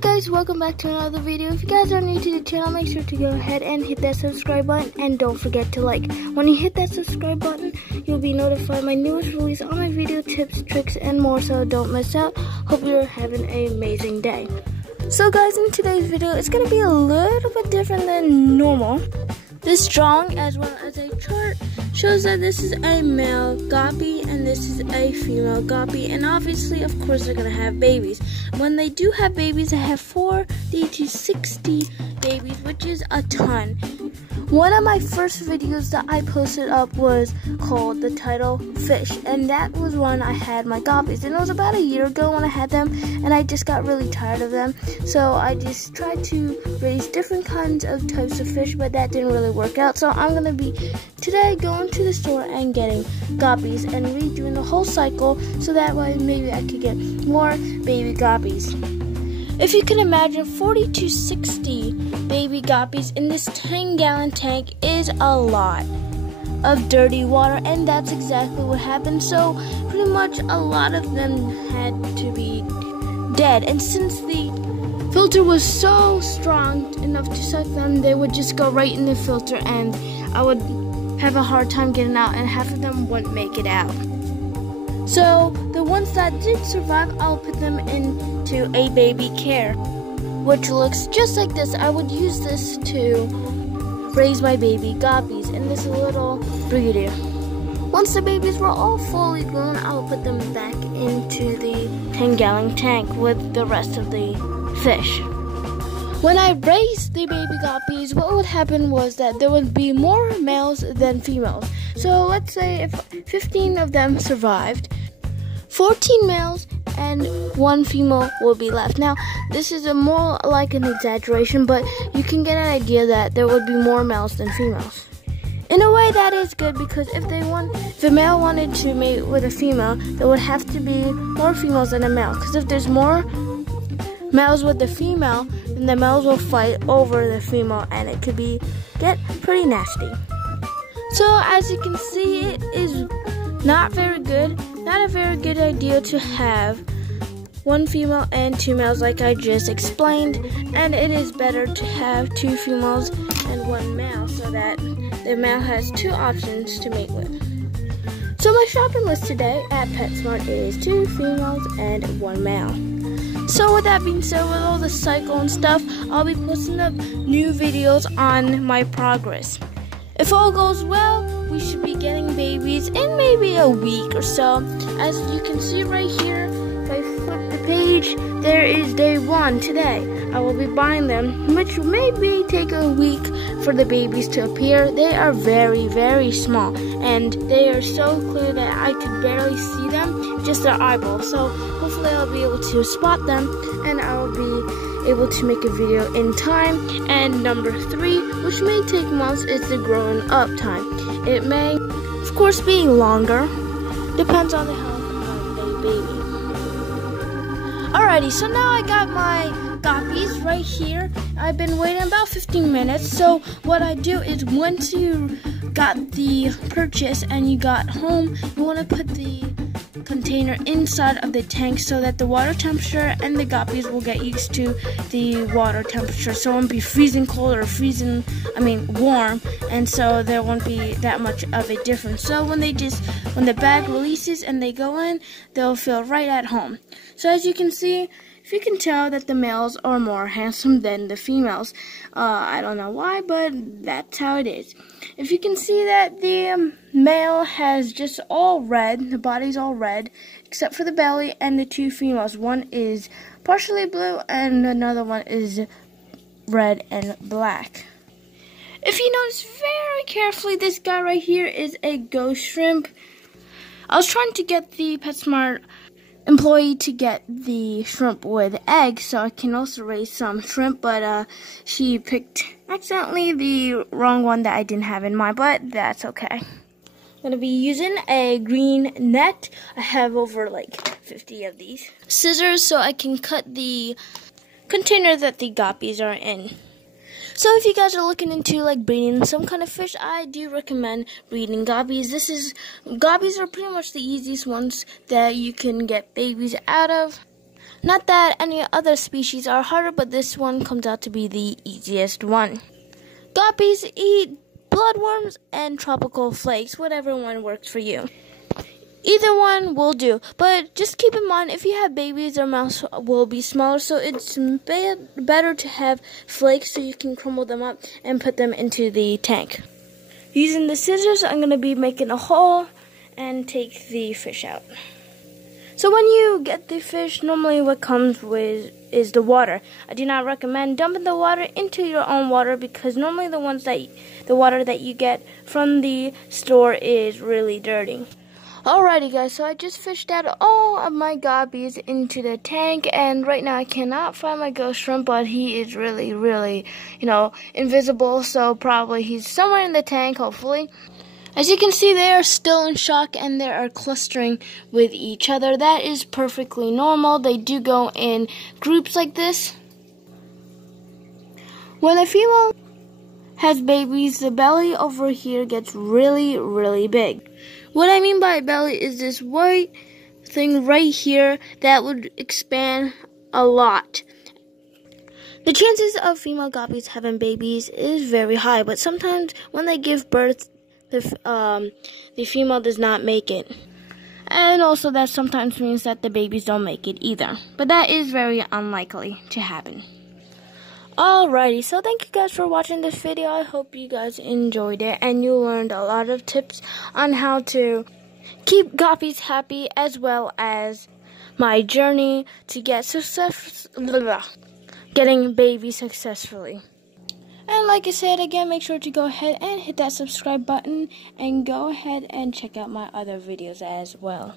guys, welcome back to another video. If you guys are new to the channel, make sure to go ahead and hit that subscribe button and don't forget to like. When you hit that subscribe button, you'll be notified my newest release, all my video tips, tricks, and more, so don't miss out. Hope you're having an amazing day. So guys, in today's video, it's going to be a little bit different than normal. This drawing, as well as a chart, shows that this is a male guppy and this is a female guppy, and obviously, of course, they're gonna have babies. When they do have babies, they have 40 to 60 babies, which is a ton. One of my first videos that I posted up was called the title Fish, and that was when I had my guppies, and it was about a year ago when I had them, and I just got really tired of them, so I just tried to raise different kinds of types of fish, but that didn't really work out. So I'm gonna be today going to the store and getting guppies and redoing the whole cycle, so that way maybe I could get more baby guppies. If you can imagine, 40 to 60 baby guppies in this 10-gallon tank is a lot of dirty water, and that's exactly what happened. So pretty much a lot of them had to be dead, and since the filter was so strong enough to suck them, they would just go right in the filter, and I would have a hard time getting out, and half of them wouldn't make it out. So the ones that did survive, I'll put them into a baby care, which looks just like this. I would use this to raise my baby guppies in this little breeder. Once the babies were all fully grown, I'll put them back into the 10-gallon tank with the rest of the fish. When I raised the baby guppies, what would happen was that there would be more males than females. So let's say if 15 of them survived, 14 males and 1 female will be left. Now, this is more like an exaggeration, but you can get an idea that there would be more males than females. In a way, that is good, because if a male wanted to mate with a female, there would have to be more females than a male. Because if there's more males with the female, then the males will fight over the female, and it could get pretty nasty. So as you can see, it is not a very good idea to have 1 female and 2 males like I just explained, and it is better to have 2 females and 1 male, so that the male has 2 options to mate with. So my shopping list today at PetSmart is 2 females and 1 male. So with that being said, with all the cycle and stuff, I'll be posting up new videos on my progress. If all goes well, we should be getting babies in maybe a week or so. As you can see right here, if I flip the page, there is day 1 today. I will be buying them, which maybe take a week for the babies to appear. They are very, very small, and they are so clear that I could barely see them, just their eyeballs. So hopefully I'll be able to spot them, and I'll be able to make a video in time. And number 3, which may take months, is the growing up time. It may, of course, be longer, depends on the health of a baby. Alrighty, so now I got my guppies right here. I've been waiting about 15 minutes. So what I do is, once you got the purchase and you got home, you want to put the container inside of the tank so that the water temperature and the guppies will get used to the water temperature, so it won't be freezing cold or warm, and so there won't be that much of a difference. So when the bag releases and they go in, they'll feel right at home. So as you can see, if you can tell that the males are more handsome than the females. I don't know why, but that's how it is. If you can see that the male has just all red, the body's all red, except for the belly, and the 2 females. One is partially blue and another one is red and black. If you notice very carefully, this guy right here is a ghost shrimp. I was trying to get the PetSmart employee to get the shrimp with eggs, so I can also raise some shrimp, but she picked accidentally the wrong one that I didn't have in mind, but that's okay. I'm going to be using a green net. I have over like 50 of these. Scissors, so I can cut the container that the guppies are in. So if you guys are looking into like breeding some kind of fish, I do recommend breeding guppies. Guppies are pretty much the easiest ones that you can get babies out of. Not that any other species are harder, but this one comes out to be the easiest one. Guppies eat bloodworms and tropical flakes, whatever one works for you. Either one will do, but just keep in mind if you have babies, their mouths will be smaller, so it's better to have flakes so you can crumble them up and put them into the tank. Using the scissors, I'm going to be making a hole and take the fish out. So when you get the fish, normally what comes with is the water. I do not recommend dumping the water into your own water because normally the water that you get from the store is really dirty. Alrighty guys, so I just fished out all of my guppies into the tank, and right now I cannot find my ghost shrimp, but he is really, invisible, so probably he's somewhere in the tank, hopefully. As you can see, they are still in shock and they are clustering with each other. That is perfectly normal. They do go in groups like this. When a female has babies, the belly over here gets really, really big. What I mean by belly is this white thing right here that would expand a lot. The chances of female guppies having babies is very high, but sometimes when they give birth, the female does not make it. And also that sometimes means that the babies don't make it either. But that is very unlikely to happen. Alrighty, so thank you guys for watching this video. I hope you guys enjoyed it and you learned a lot of tips on how to keep guppies happy, as well as my journey to getting babies successfully. And like I said again, make sure to go ahead and hit that subscribe button and go ahead and check out my other videos as well.